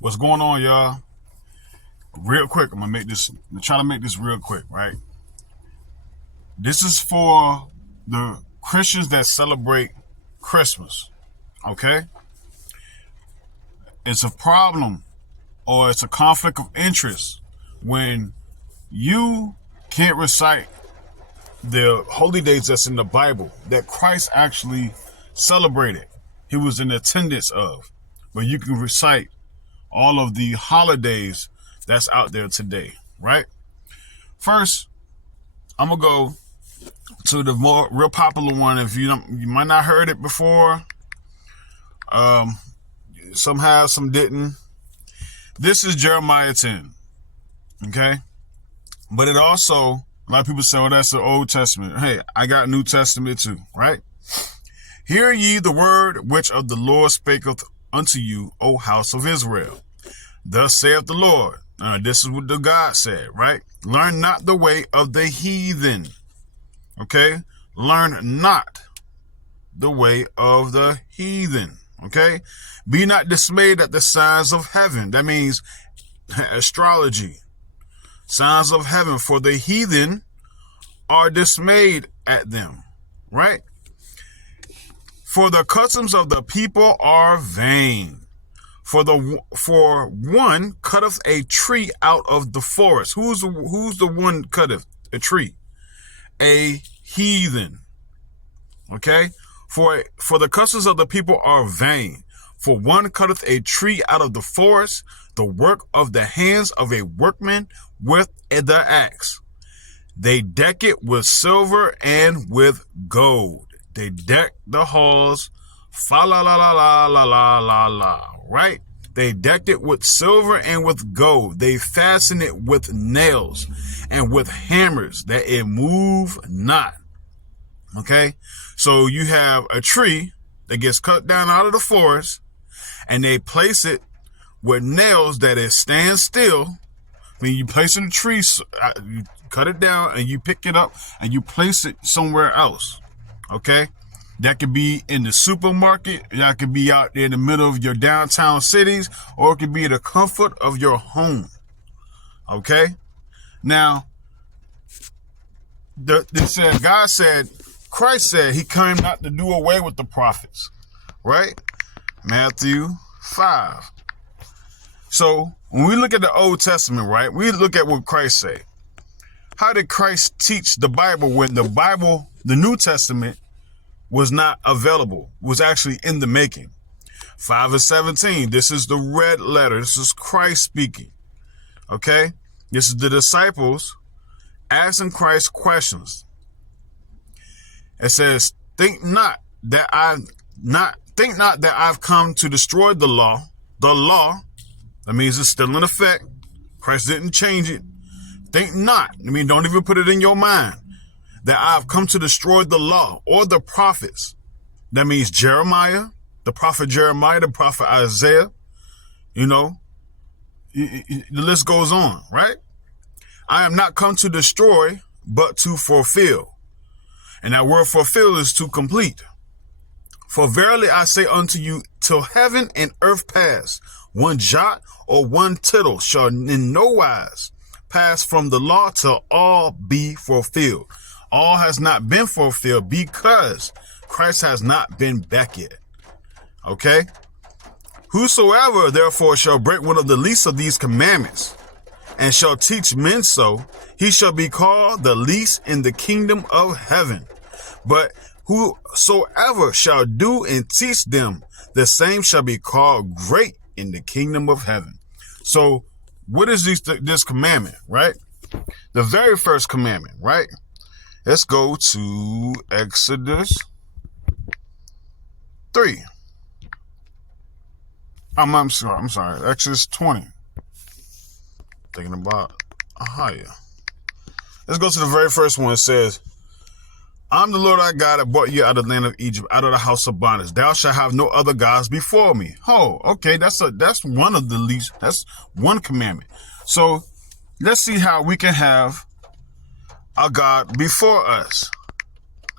What's going on, y'all? Real quick, I'm gonna try to make this real quick, right? This is for the Christians that celebrate Christmas, okay? It's a problem or it's a conflict of interest when you can't recite the holy days that's in the Bible that Christ actually celebrated. He was in attendance of, but you can recite all of the holidays that's out there today, right? First, I'm gonna go to the more real popular one. If you might not heard it before. Some have, some didn't. This is Jeremiah 10, okay? But it also, a lot of people say, "Oh, that's the Old Testament." Hey, I got New Testament too, right? Hear ye the word which of the Lord spaketh unto you, O house of Israel. Thus saith the Lord. This is what the God said, right? Learn not the way of the heathen. Okay? Learn not the way of the heathen. Okay? Be not dismayed at the signs of heaven. That means astrology. Signs of heaven. For the heathen are dismayed at them. Right? For the customs of the people are vain. For one cutteth a tree out of the forest. Who's the one cutteth a tree? A heathen. Okay? For the customs of the people are vain. For one cutteth a tree out of the forest, the work of the hands of a workman with the axe. They deck it with silver and with gold. They deck the halls, fa la la la la la la la la, right? They decked it with silver and with gold. They fastened it with nails and with hammers that it move not. Okay? So you have a tree that gets cut down out of the forest and they place it with nails that it stands still. I mean, you place it in the tree, you cut it down and you pick it up and you place it somewhere else. Okay? That could be in the supermarket. That could be out there in the middle of your downtown cities, or it could be the comfort of your home. Okay? Now, Christ said he came not to do away with the prophets. Right? Matthew 5. So, when we look at the Old Testament, right, we look at what Christ said. How did Christ teach the Bible when the New Testament, was not available, was actually in the making? 5:17. This is the red letter. This is Christ speaking. Okay? This is the disciples asking Christ questions. It says, think not that I've come to destroy the law. The law, that means it's still in effect. Christ didn't change it. Think not. I mean, don't even put it in your mind that I've come to destroy the law or the prophets. That means Jeremiah, the prophet Jeremiah, the prophet Isaiah, the list goes on, right? I am not come to destroy, but to fulfill. And that word fulfill is to complete. For verily I say unto you, till heaven and earth pass, one jot or one tittle shall in no wise pass from the law till all be fulfilled. All has not been fulfilled because Christ has not been back yet. Okay? Whosoever therefore shall break one of the least of these commandments and shall teach men so, he shall be called the least in the kingdom of heaven. But whosoever shall do and teach them, the same shall be called great in the kingdom of heaven. So what is this commandment, right? The very first commandment, right? Let's go to Exodus 3. I'm sorry. Exodus 20. Thinking about Ahia. Let's go to the very first one. It says, I'm the Lord thy God that brought you out of the land of Egypt, out of the house of bondage. Thou shalt have no other gods before me. Oh, okay. That's one of the least. That's one commandment. So let's see how we can have a God before us.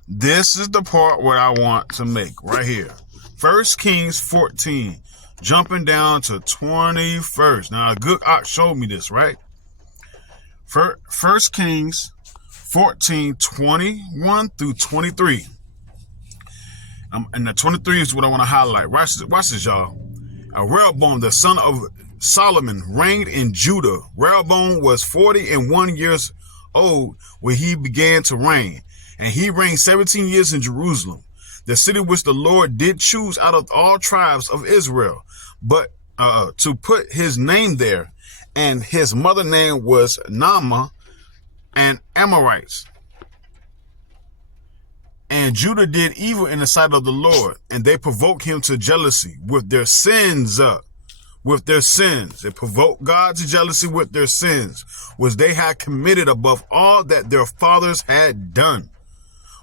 This is the part where I want to make right here. 1 Kings 14, jumping down to 21st. Now, a good ox showed me this, right? First Kings 14, 21 through 23. And the 23 is what I want to highlight. Watch this, y'all. Rehoboam, the son of Solomon, reigned in Judah. Rehoboam was 41 years old when he began to reign, and he reigned 17 years in Jerusalem, the city which the Lord did choose out of all tribes of Israel, but to put his name there. And his mother name was Naamah, and Amorites. And Judah did evil in the sight of the Lord, and they provoked him to jealousy with their sins. They provoked God to jealousy with their sins, which they had committed above all that their fathers had done.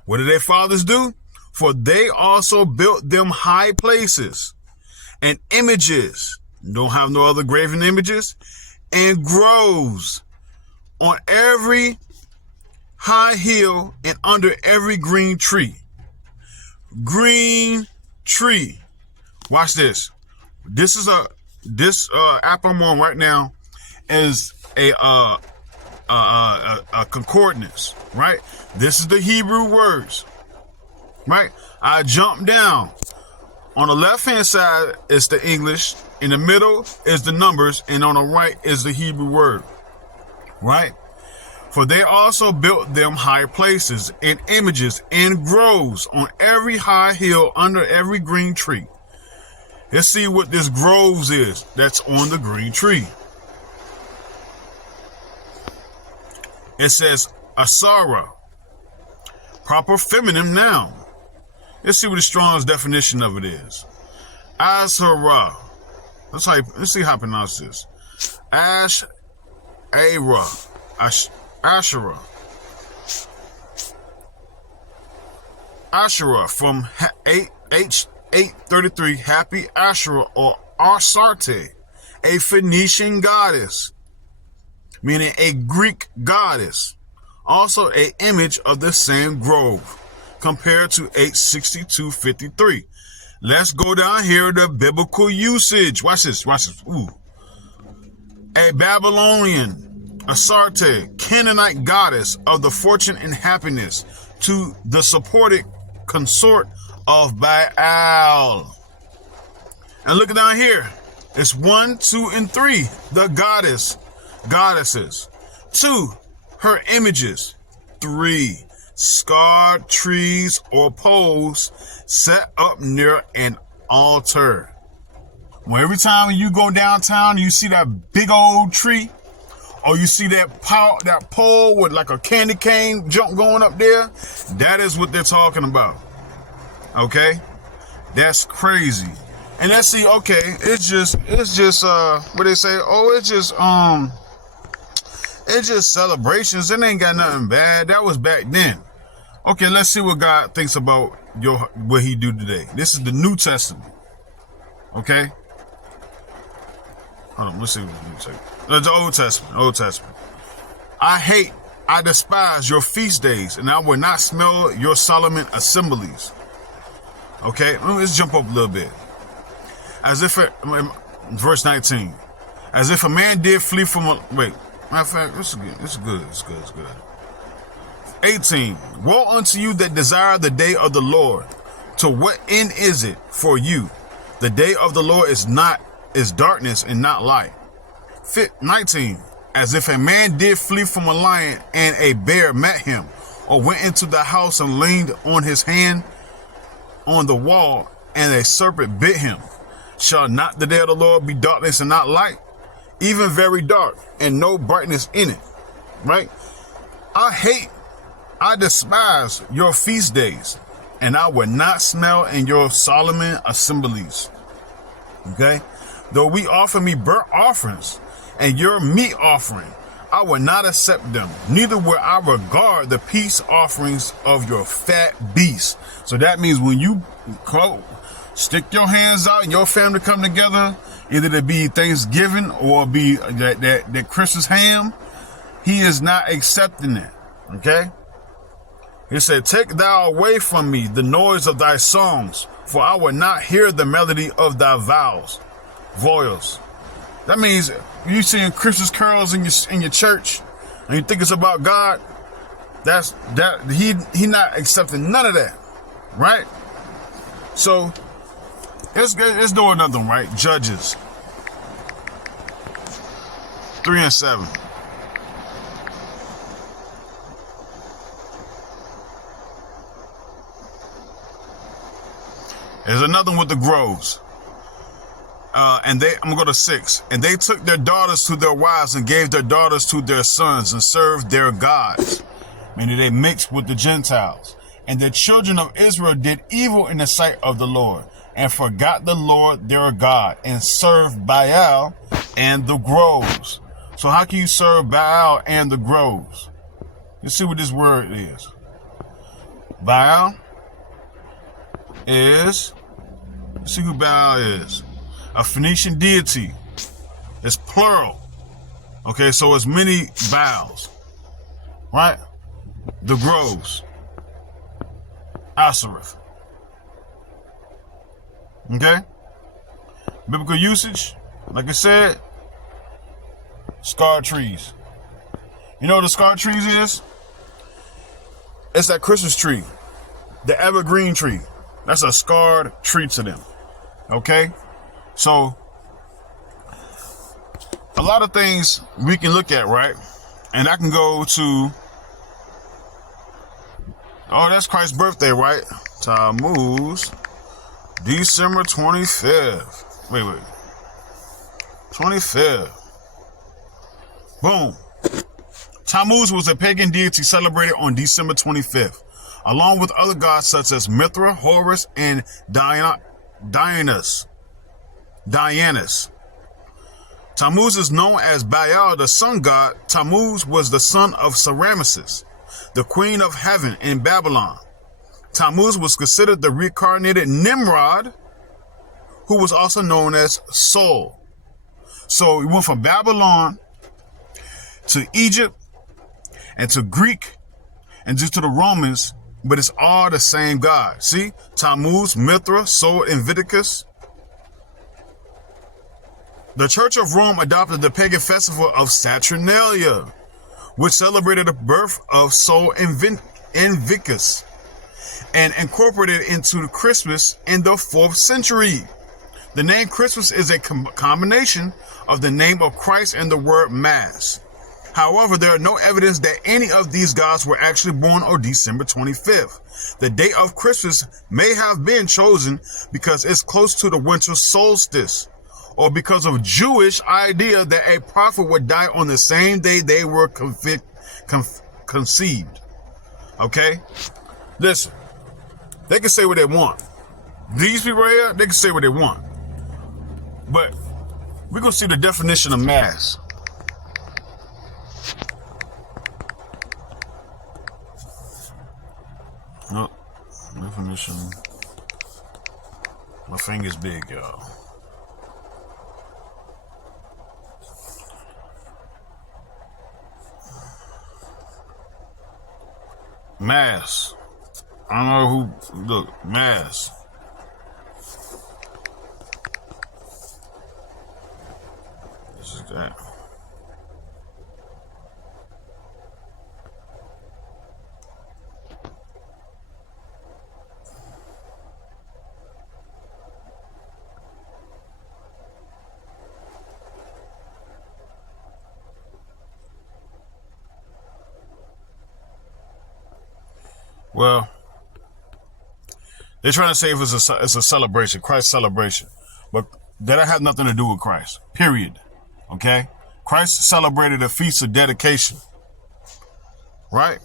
What did their fathers do? For they also built them high places and images. Don't have no other graven images. And groves on every high hill and under every green tree. Green tree. Watch this. This app I'm on right now is a concordance, right? This is the Hebrew words, right? I jump down. On the left-hand side is the English. In the middle is the numbers. And on the right is the Hebrew word, right? For they also built them high places and images and groves on every high hill under every green tree. Let's see what this groves is that's on the green tree. It says Asara, proper feminine noun. Let's see what the Strong's definition of it is. Asherah. Let's see how to pronounce this. Asherah. Asherah from H833, Happy Asherah or Astarte, a Phoenician goddess, meaning a Greek goddess, also an image of the same grove, compared to H6253. Let's go down here to biblical usage. Watch this. Ooh. A Babylonian, Astarte, Canaanite goddess of the fortune and happiness, to the supported consort of Baal. And look down here. It's 1, 2, and 3. The goddesses. 2, her images. 3, scarred trees or poles set up near an altar. Well, every time you go downtown, you see that big old tree, or you see that pole with like a candy cane jump going up there. That is what they're talking about. Okay, that's crazy. And let's see. Okay, it's just what they say. Oh, it's just celebrations. It ain't got nothing bad. That was back then. Okay, let's see what God thinks about what He do today. This is the New Testament. Okay. Let's see what the New Testament. The Old Testament. I despise your feast days, and I will not smell your solemn assemblies. Okay, let's jump up a little bit. Verse 19. As if a man did flee from a... Wait, matter of fact, this is good. 18. Woe unto you that desire the day of the Lord. To what end is it for you? The day of the Lord is darkness and not light. 19. As if a man did flee from a lion and a bear met him, or went into the house and leaned on his hand on the wall, and a serpent bit him. Shall not the day of the Lord be darkness and not light? Even very dark, and no brightness in it. Right? I despise your feast days, and I will not smell in your solemn assemblies. Okay? Though we offer me burnt offerings and your meat offering, I will not accept them. Neither will I regard the peace offerings of your fat beasts. So that means when you stick your hands out and your family come together, either to be Thanksgiving or be that Christmas ham, He is not accepting it. Okay? He said, take thou away from me the noise of thy songs, for I will not hear the melody of thy vows. voiles. That means you seeing Christmas carols in your church, and you think it's about God. He not accepting none of that, right? So let's do another one, right? Judges 3 and 7. There's another one with the groves. I'm gonna go to 6. And they took their daughters to their wives and gave their daughters to their sons and served their gods. Meaning they mixed with the Gentiles. And the children of Israel did evil in the sight of the Lord and forgot the Lord their God and served Baal and the groves. So how can you serve Baal and the groves? You see what this word is. Baal is, see who Baal is. A Phoenician deity. It's plural. Okay, so it's many Baals. Right? The groves. Ashereth. Okay? Biblical usage, like I said, scarred trees. You know what the scarred trees is? It's that Christmas tree. The evergreen tree. That's a scarred tree to them. Okay? So, a lot of things we can look at, right? And I can go to, oh, that's Christ's birthday, right? Tammuz, December 25th. Wait. 25th. Boom. Tammuz was a pagan deity celebrated on December 25th, along with other gods such as Mithra, Horus, and Dianus. Tammuz is known as Baal, the sun god. Tammuz was the son of Semiramis, the queen of heaven in Babylon. Tammuz was considered the reincarnated Nimrod, who was also known as Sol. So we went from Babylon to Egypt and to Greek and just to the Romans, but it's all the same god. See? Tammuz, Mithra, Sol, and Viticus. The Church of Rome adopted the pagan festival of Saturnalia, which celebrated the birth of Sol Invictus, and incorporated it into Christmas in the 4th century. The name Christmas is a combination of the name of Christ and the word Mass. However, there are no evidence that any of these gods were actually born on December 25th. The date of Christmas may have been chosen because it's close to the winter solstice, or because of Jewish idea that a prophet would die on the same day they were conceived. Okay? Listen, they can say what they want. These people right here, they can say what they want. But we're going to see the definition of Mass. No, definition. My finger's big, y'all. Mass. I don't know who. Look, Mass. This is that. Well, they're trying to say it's a celebration, Christ's celebration. But that have nothing to do with Christ, period. Okay? Christ celebrated a feast of dedication. Right?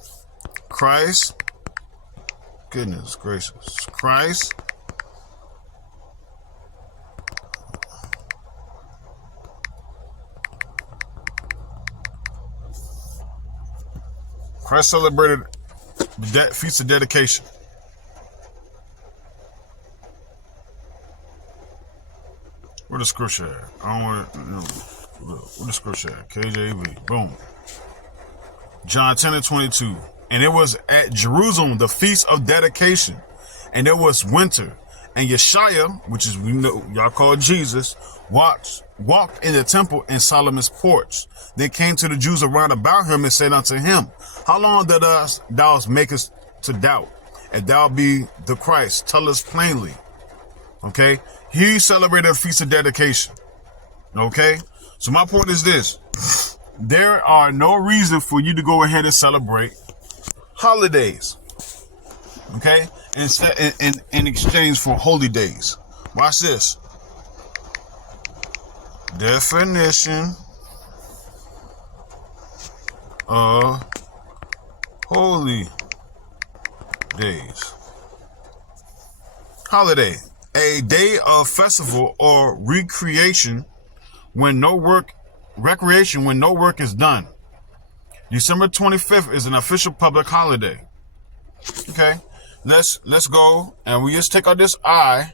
Christ, goodness gracious, Christ celebrated the feast of dedication. Where the scripture at? I don't want to know. Where the scripture at? KJV. Boom. John 10 and 22. And it was at Jerusalem, the feast of dedication. And it was winter. And Yeshua, which is, we know, y'all call Jesus, walked in the temple in Solomon's porch. They came to the Jews around about him and said unto him, how long dost thou make us to doubt? If thou be the Christ, tell us plainly. Okay? He celebrated a feast of dedication. Okay? So my point is this. There are no reason for you to go ahead and celebrate holidays. Okay? Instead, in exchange for holy days. Watch this. Definition of holy days. Holiday. A day of festival or recreation when no work is done. December 25th is an official public holiday. Okay, let's go and we just take out this I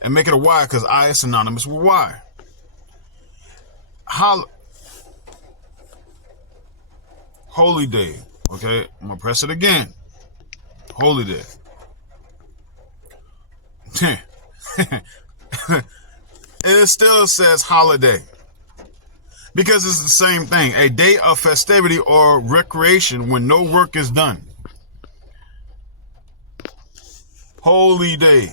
and make it a Y because I is synonymous with Y. Holy day. Okay, I'm gonna press it again. Holy day. It still says holiday because it's the same thing. A day of festivity or recreation when no work is done. Holy day.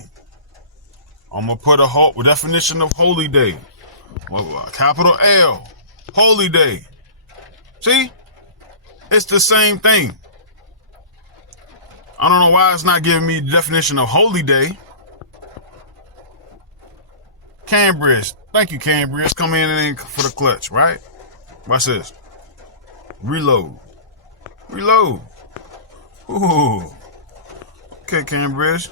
I'm gonna put a definition of holy day. Capital L. Holy day. See? It's the same thing. I don't know why it's not giving me the definition of holy day. Cambridge. Thank you, Cambridge. Come in for the clutch, right? Watch this. Reload. Reload. Ooh. Okay, Cambridge.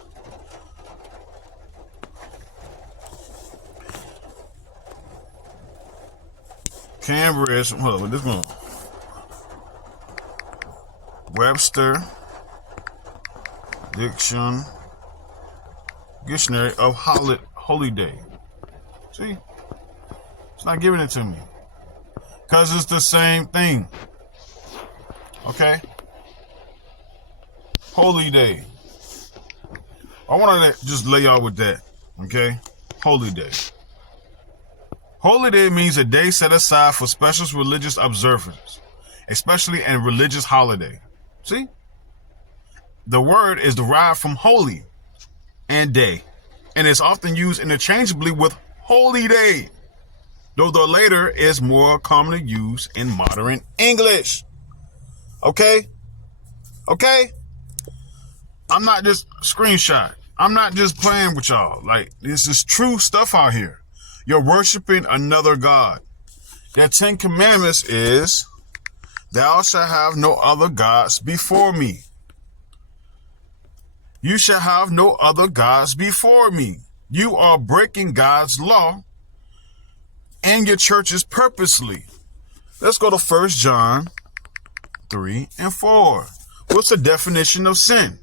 Cambridge. Hold on, this one. Webster Dictionary of holy day. See? It's not giving it to me. Because it's the same thing. Okay? Holy day. I wanted to just lay out with that. Okay? Holy day. Holy day means a day set aside for special religious observance, especially a religious holiday. See? The word is derived from holy and day, and is often used interchangeably with holy day, though the later is more commonly used in modern English. Okay? Okay? I'm not just screenshot. I'm not just playing with y'all. Like, this is true stuff out here. You're worshiping another God. The 10 Commandments is, thou shalt have no other gods before me. You shall have no other gods before me. You are breaking God's law and your churches purposely. Let's go to 1 John 3 and 4. What's the definition of sin?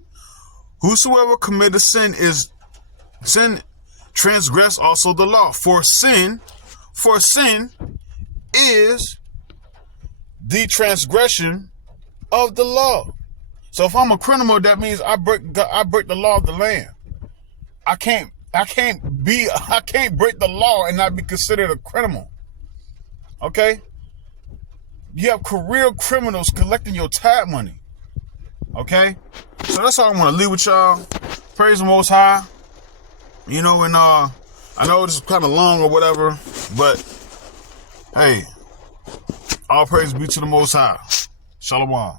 Whosoever committeth sin transgress also the law. For sin is the transgression of the law. So if I'm a criminal, that means I break the law of the land. I can't break the law and not be considered a criminal. Okay? You have career criminals collecting your tab money. Okay? So that's all I want to leave with y'all. Praise the Most High. You know, and I know this is kind of long or whatever, but hey, all praise be to the Most High. Shalom.